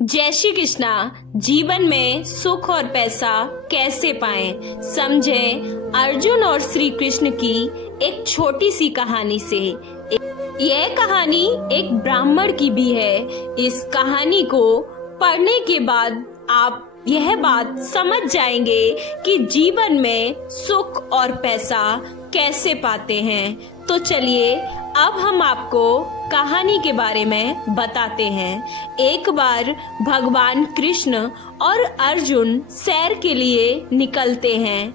जय श्री कृष्णा। जीवन में सुख और पैसा कैसे पाएं, समझें अर्जुन और श्री कृष्ण की एक छोटी सी कहानी से। यह कहानी एक ब्राह्मण की भी है। इस कहानी को पढ़ने के बाद आप यह बात समझ जाएंगे कि जीवन में सुख और पैसा कैसे पाते हैं। तो चलिए अब हम आपको कहानी के बारे में बताते हैं। एक बार भगवान कृष्ण और अर्जुन सैर के लिए निकलते हैं,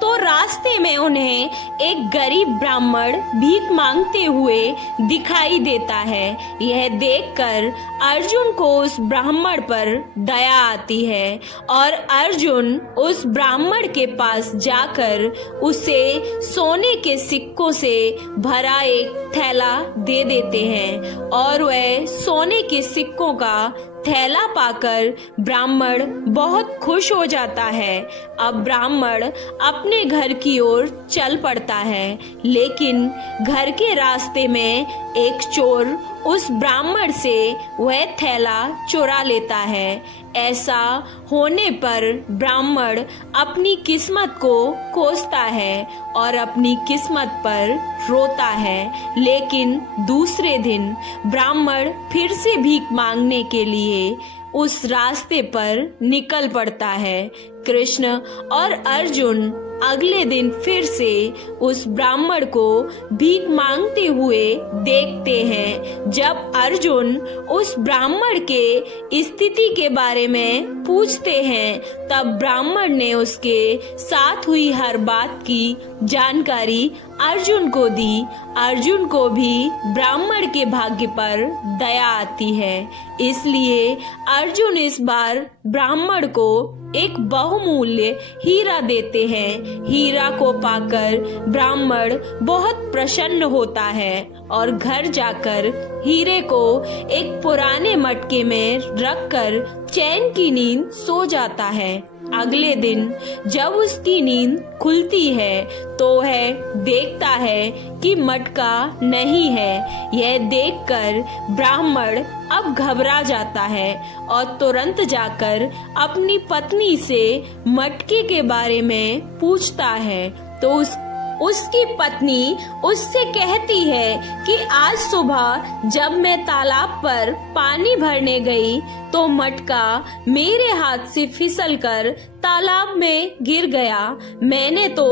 तो रास्ते में उन्हें एक गरीब ब्राह्मण भीख मांगते हुए दिखाई देता है। यह देखकर अर्जुन को उस ब्राह्मण पर दया आती है और अर्जुन उस ब्राह्मण के पास जाकर उसे सोने के सिक्कों से भरा एक थैला दे देते हैं और वह सोने के सिक्कों का थैला पाकर ब्राह्मण बहुत खुश हो जाता है। अब ब्राह्मण अपने घर की ओर चल पड़ता है, लेकिन घर के रास्ते में एक चोर उस ब्राह्मण से वह थैला चुरा लेता है। ऐसा होने पर ब्राह्मण अपनी किस्मत को कोसता है और अपनी किस्मत पर रोता है। लेकिन दूसरे दिन ब्राह्मण फिर से भीख मांगने के लिए उस रास्ते पर निकल पड़ता है। कृष्ण और अर्जुन अगले दिन फिर से उस ब्राह्मण को भीख मांगते हुए देखते हैं। जब अर्जुन उस ब्राह्मण के स्थिति के बारे में पूछते हैं, तब ब्राह्मण ने उसके साथ हुई हर बात की जानकारी अर्जुन को दी। अर्जुन को भी ब्राह्मण के भाग्य पर दया आती है, इसलिए अर्जुन इस बार ब्राह्मण को एक बहुमूल्य हीरा देते हैं। हीरा को पाकर ब्राह्मण बहुत प्रसन्न होता है और घर जाकर हीरे को एक पुराने मटके में रखकर चैन की नींद सो जाता है। अगले दिन जब उसकी नींद खुलती है तो वह देखता है कि मटका नहीं है। यह देखकर ब्राह्मण अब घबरा जाता है और तुरंत जाकर अपनी पत्नी से मटके के बारे में पूछता है। तो उसकी पत्नी उससे कहती है कि आज सुबह जब मैं तालाब पर पानी भरने गई तो मटका मेरे हाथ से फिसलकर तालाब में गिर गया। मैंने तो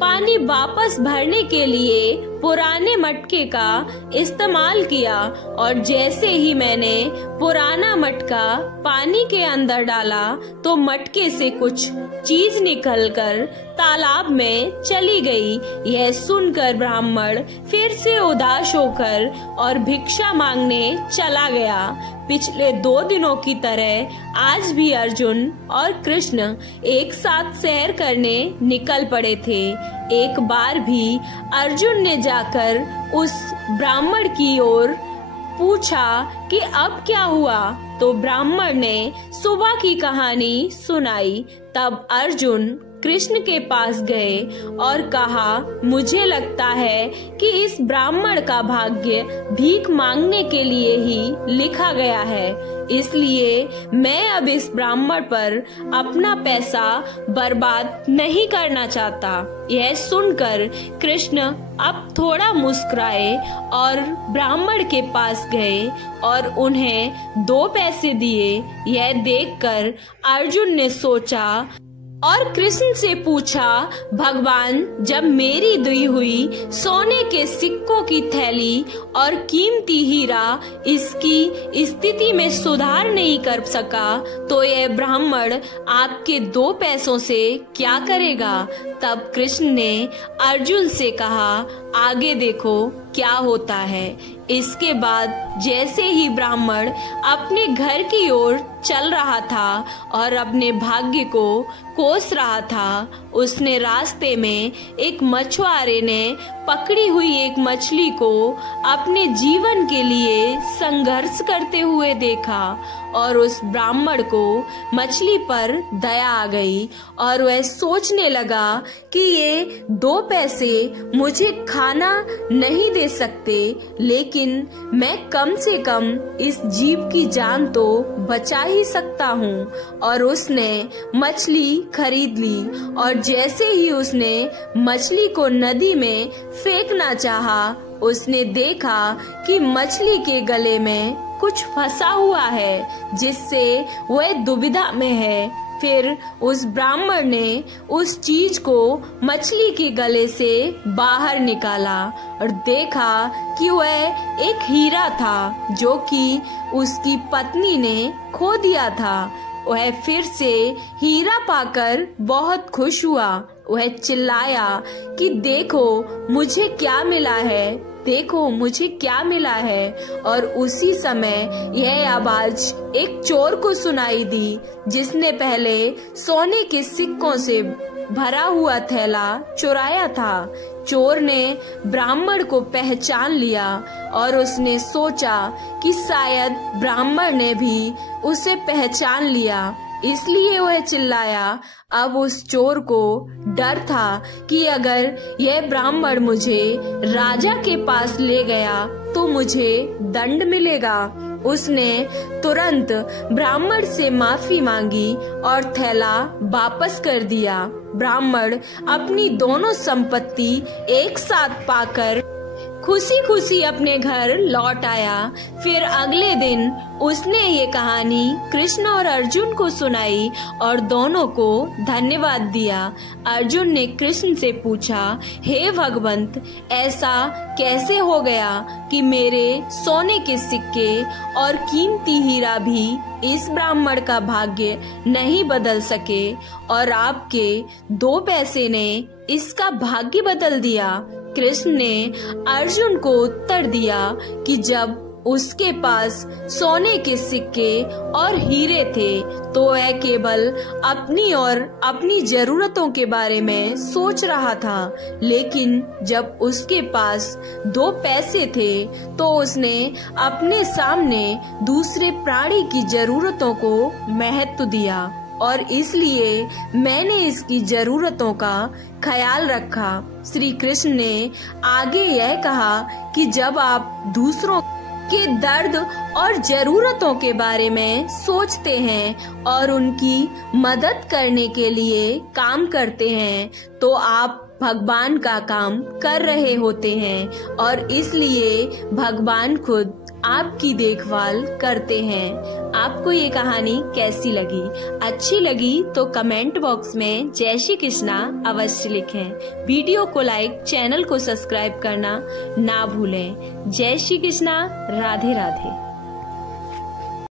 पानी वापस भरने के लिए पुराने मटके का इस्तेमाल किया और जैसे ही मैंने पुराना मटका पानी के अंदर डाला तो मटके से कुछ चीज निकलकर तालाब में चली गई। यह सुनकर ब्राह्मण फिर से उदास होकर और भिक्षा मांगने चला गया। पिछले 2 दिनों की तरह आज भी अर्जुन और कृष्ण एक साथ सैर करने निकल पड़े थे। एक बार भी अर्जुन ने जाकर उस ब्राह्मण की ओर पूछा कि अब क्या हुआ, तो ब्राह्मण ने सुबह की कहानी सुनाई। तब अर्जुन कृष्ण के पास गए और कहा, मुझे लगता है कि इस ब्राह्मण का भाग्य भीख मांगने के लिए ही लिखा गया है, इसलिए मैं अब इस ब्राह्मण पर अपना पैसा बर्बाद नहीं करना चाहता। यह सुनकर कृष्ण अब थोड़ा मुस्कुराए और ब्राह्मण के पास गए और उन्हें 2 पैसे दिए। यह देखकर अर्जुन ने सोचा और कृष्ण से पूछा, भगवान, जब मेरी दी हुई सोने के सिक्कों की थैली और कीमती हीरा इसकी स्थिति में सुधार नहीं कर सका तो यह ब्राह्मण आपके 2 पैसों से क्या करेगा? तब कृष्ण ने अर्जुन से कहा, आगे देखो क्या होता है। इसके बाद जैसे ही ब्राह्मण अपने घर की ओर चल रहा था और अपने भाग्य को कोस रहा था, उसने रास्ते में एक मछुआरे ने पकड़ी हुई एक मछली को अपने जीवन के लिए संघर्ष करते हुए देखा और उस ब्राह्मण को मछली पर दया आ गई और वह सोचने लगा कि ये 2 पैसे मुझे खाना नहीं दे ले सकते, लेकिन मैं कम से कम इस जीव की जान तो बचा ही सकता हूँ। और उसने मछली खरीद ली, और जैसे ही उसने मछली को नदी में फेंकना चाहा, उसने देखा कि मछली के गले में कुछ फंसा हुआ है, जिससे वह दुविधा में है। फिर उस ब्राह्मण ने उस चीज को मछली के गले से बाहर निकाला और देखा कि वह एक हीरा था, जो कि उसकी पत्नी ने खो दिया था। वह फिर से हीरा पाकर बहुत खुश हुआ। वह चिल्लाया कि देखो मुझे क्या मिला है, देखो मुझे क्या मिला है। और उसी समय यह आवाज एक चोर को सुनाई दी, जिसने पहले सोने के सिक्कों से भरा हुआ थैला चुराया था। चोर ने ब्राह्मण को पहचान लिया और उसने सोचा कि शायद ब्राह्मण ने भी उसे पहचान लिया, इसलिए वह चिल्लाया। अब उस चोर को डर था कि अगर यह ब्राह्मण मुझे राजा के पास ले गया तो मुझे दंड मिलेगा। उसने तुरंत ब्राह्मण से माफी मांगी और थैला वापस कर दिया। ब्राह्मण अपनी दोनों संपत्ति एक साथ पाकर खुशी खुशी अपने घर लौट आया। फिर अगले दिन उसने ये कहानी कृष्ण और अर्जुन को सुनाई और दोनों को धन्यवाद दिया। अर्जुन ने कृष्ण से पूछा, हे भगवंत, ऐसा कैसे हो गया कि मेरे सोने के सिक्के और कीमती हीरा भी इस ब्राह्मण का भाग्य नहीं बदल सके और आपके 2 पैसे ने इसका भाग्य बदल दिया। कृष्ण ने अर्जुन को उत्तर दिया कि जब उसके पास सोने के सिक्के और हीरे थे तो वह केवल अपनी और अपनी जरूरतों के बारे में सोच रहा था, लेकिन जब उसके पास 2 पैसे थे तो उसने अपने सामने दूसरे प्राणी की जरूरतों को महत्व दिया और इसलिए मैंने इसकी जरूरतों का ख्याल रखा। श्री कृष्ण ने आगे यह कहा कि जब आप दूसरों के दर्द और जरूरतों के बारे में सोचते हैं और उनकी मदद करने के लिए काम करते हैं तो आप भगवान का काम कर रहे होते हैं और इसलिए भगवान खुद आपकी देखभाल करते हैं। आपको ये कहानी कैसी लगी? अच्छी लगी तो कमेंट बॉक्स में जय श्री कृष्णा अवश्य लिखें। वीडियो को लाइक, चैनल को सब्सक्राइब करना ना भूलें। जय श्री कृष्णा, राधे राधे।